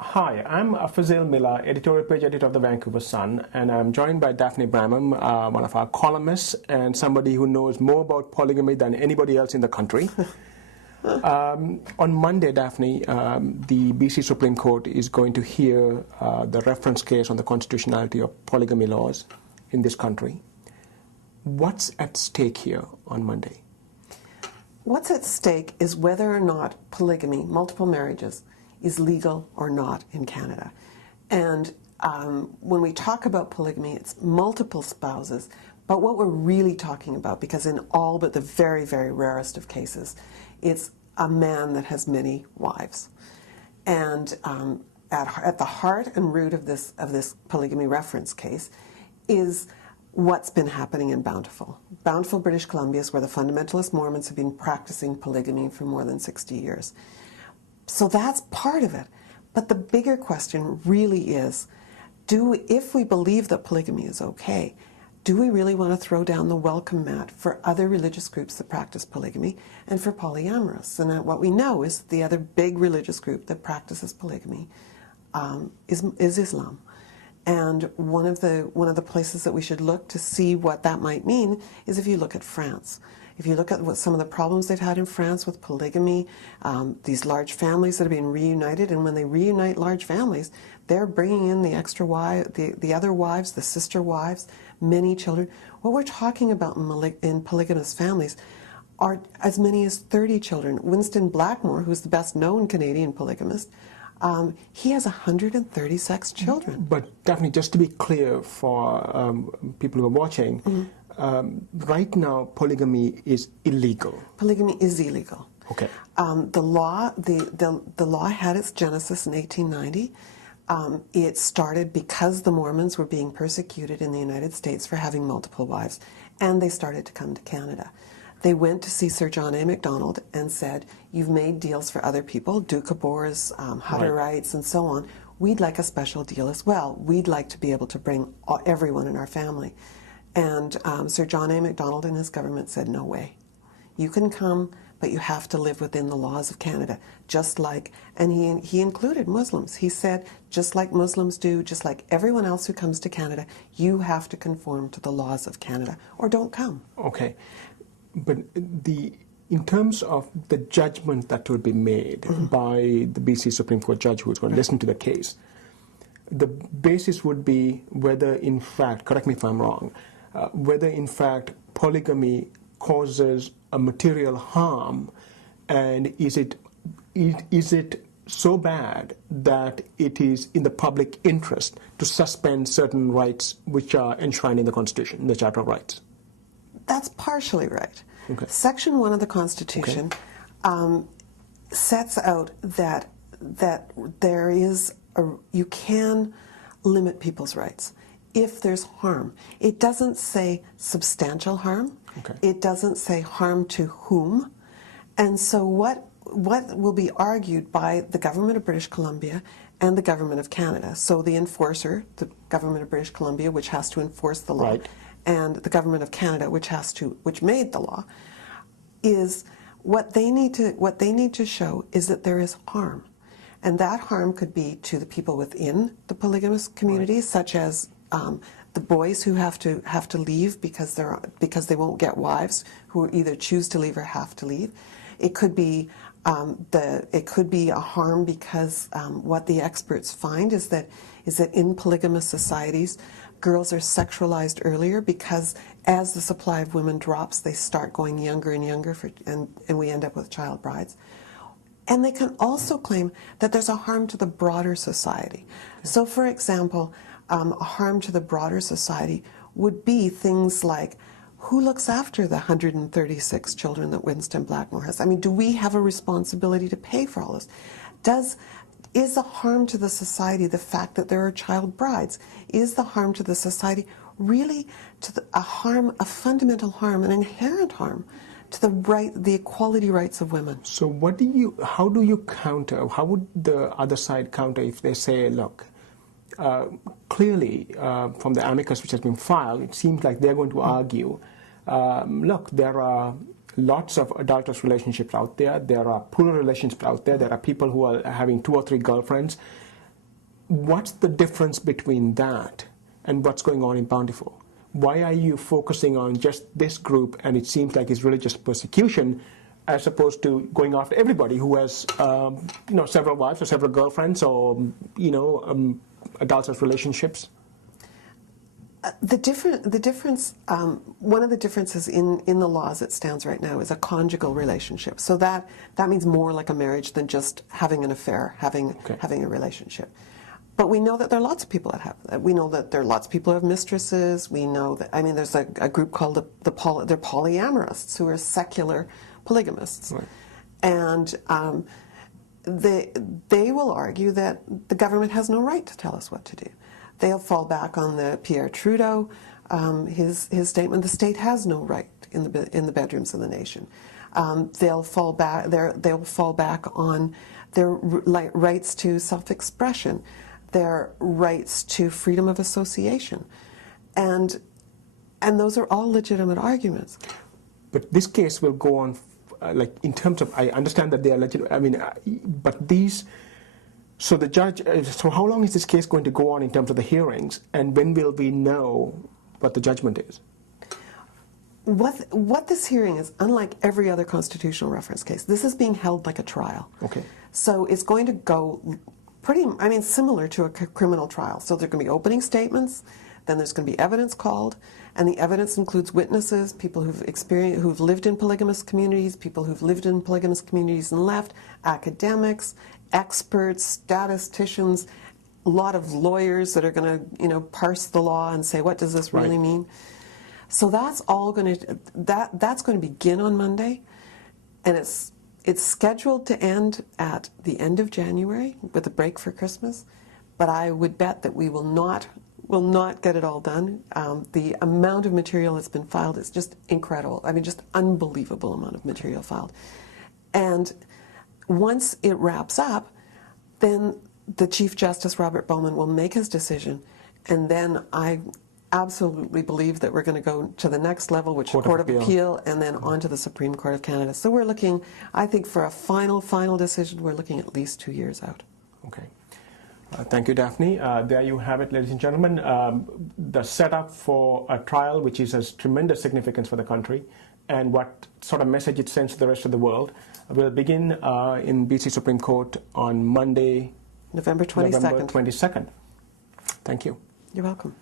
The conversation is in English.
Hi, I'm Fazil Miller, editorial page editor of the Vancouver Sun, and I'm joined by Daphne Bramham, one of our columnists and somebody who knows more about polygamy than anybody else in the country. On Monday, Daphne, the BC Supreme Court is going to hear the reference case on the constitutionality of polygamy laws in this country. What's at stake here on Monday? What's at stake is whether or not polygamy, multiple marriages, is legal or not in Canada. And when we talk about polygamy, it's multiple spouses. But what we're really talking about, because in all but the very, very rarest of cases, it's a man that has many wives. And at the heart and root of this polygamy reference case is what's been happening in Bountiful. Bountiful, British Columbia, is where the fundamentalist Mormons have been practicing polygamy for more than 60 years. So that's part of it. But the bigger question really is, if we believe that polygamy is okay, do we really want to throw down the welcome mat for other religious groups that practice polygamy and for polyamorous? And what we know is the other big religious group that practices polygamy is Islam. And one of the places that we should look to see what that might mean is if you look at France. If you look at what some of the problems they've had in France with polygamy, these large families that have been reunited, and when they reunite large families, they're bringing in the extra wife, the other wives, the sister wives, many children. What we're talking about in polygamous families are as many as 30 children. Winston Blackmore, who's the best known Canadian polygamist, he has 136 children. But Daphne, just to be clear for people who are watching, right now polygamy is illegal. Polygamy is illegal. Okay. The law had its genesis in 1890. It started because the Mormons were being persecuted in the United States for having multiple wives, and they started to come to Canada. They went to see Sir John A. Macdonald and said, "You've made deals for other people, Doukhobors, Hutterites, and so on. We'd like a special deal as well. We'd like to be able to bring everyone in our family." And Sir John A. Macdonald and his government said, "No way. You can come, but you have to live within the laws of Canada." Just like, and he included Muslims. He said, just like Muslims do, just like everyone else who comes to Canada, you have to conform to the laws of Canada, or don't come. Okay. But in terms of the judgment that would be made by the BC Supreme Court judge who's going to listen to the case, the basis would be whether in fact, correct me if I'm wrong, whether in fact polygamy causes a material harm, and is it so bad that it is in the public interest to suspend certain rights which are enshrined in the Constitution, the Charter of Rights? That's partially right. Okay. Section 1 of the Constitution sets out that there is you can limit people's rights if there's harm. It doesn't say substantial harm. Okay. It doesn't say harm to whom. And so what will be argued by the government of British Columbia and the government of Canada, so the enforcer, the government of British Columbia, which has to enforce the law, right, and the government of Canada, which made the law, is what they need to show is that there is harm. And that harm could be to the people within the polygamous community, right, such as the boys who have to leave because they won't get wives, who either choose to leave or have to leave. It could be a harm because what the experts find is that in polygamous societies, girls are sexualized earlier because as the supply of women drops, they start going younger and younger, and we end up with child brides. And they can also claim that there's a harm to the broader society. So, for example, a harm to the broader society would be things like, who looks after the 136 children that Winston Blackmore has? I mean, do we have a responsibility to pay for all this? Is the harm to the society the fact that there are child brides? Is the harm to the society really a fundamental harm, an inherent harm to the equality rights of women? So how do you counter, how would the other side counter if they say, look, clearly from the amicus which has been filed, it seems like they're going to argue, look, there are lots of adulterous relationships out there. There are plural relationships out there. There are people who are having 2 or 3 girlfriends. what's the difference between that and what's going on in Bountiful? Why are you focusing on just this group, and it seems like it's religious persecution, as opposed to going after everybody who has, several wives or several girlfriends or, adulterous relationships? The difference, one of the differences in the law as it stands right now is a conjugal relationship. So that means more like a marriage than just having an affair, having a relationship. But we know that there are lots of people that have that. We know that there are lots of people who have mistresses. We know that, there's a group called they're polyamorists, who are secular polygamists. Right. And they will argue that the government has no right to tell us what to do. They'll fall back on the Pierre Trudeau, his statement: the state has no right in the bedrooms of the nation. They'll fall back on their rights to self-expression, their rights to freedom of association, and those are all legitimate arguments. But this case will go on, in terms of, I understand that they are legitimate. But these. So the judge. So how long is this case going to go on in terms of the hearings, and when will we know what the judgment is? What this hearing is, unlike every other constitutional reference case, this is being held like a trial. Okay. So it's going to go similar to a criminal trial. So there's going to be opening statements, then there's going to be evidence called, and the evidence includes witnesses, people who've lived in polygamous communities, people who've lived in polygamous communities and left, academics, experts, statisticians, a lot of lawyers that are going to, parse the law and say, what does this really mean? So that's all going to that's going to begin on Monday, and it's scheduled to end at the end of January with a break for Christmas. But I would bet that we will not get it all done. The amount of material that's been filed is just incredible. Just unbelievable amount of material filed. And once it wraps up, then the Chief Justice, Robert Bowman, will make his decision, and then I absolutely believe that we're going to go to the next level, which is Court of Appeal, and then on to the Supreme Court of Canada. So we're looking, I think, for a final decision, we're looking at least 2 years out. Okay. Thank you, Daphne. There you have it, ladies and gentlemen. The setup for a trial which is has tremendous significance for the country, and what sort of message it sends to the rest of the world, will begin in BC Supreme Court on Monday, November 22nd. November 22nd. Thank you. You're welcome.